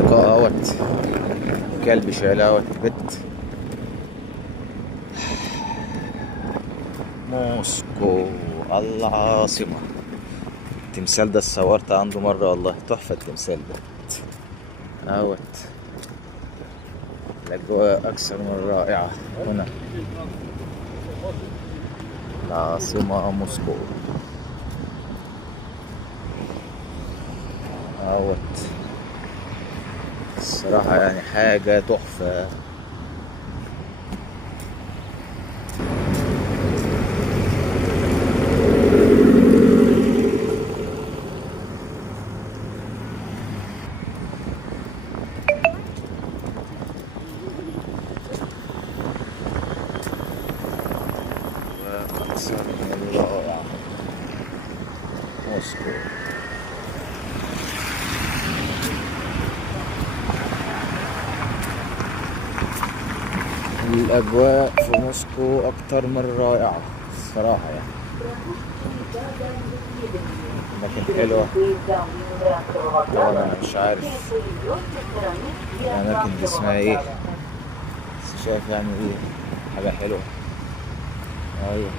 لقاء اهوت كلب شايلها اهوت بت موسكو العاصمة. التمثال ده اتصورت عنده مرة، والله تحفة التمثال ده اهوت. الأجواء أكثر من رائعة هنا العاصمة موسكو اهوت. الصراحة يعني حاجة تحفة. وأكثر من رائعة موسكو. الأجواء في موسكو أكتر من رائعة الصراحة يعني. أماكن حلوة. طبعا أنا مش عارف الأماكن دي اسمها إيه، بس شايف يعني إيه حاجة حلوة. أيوة.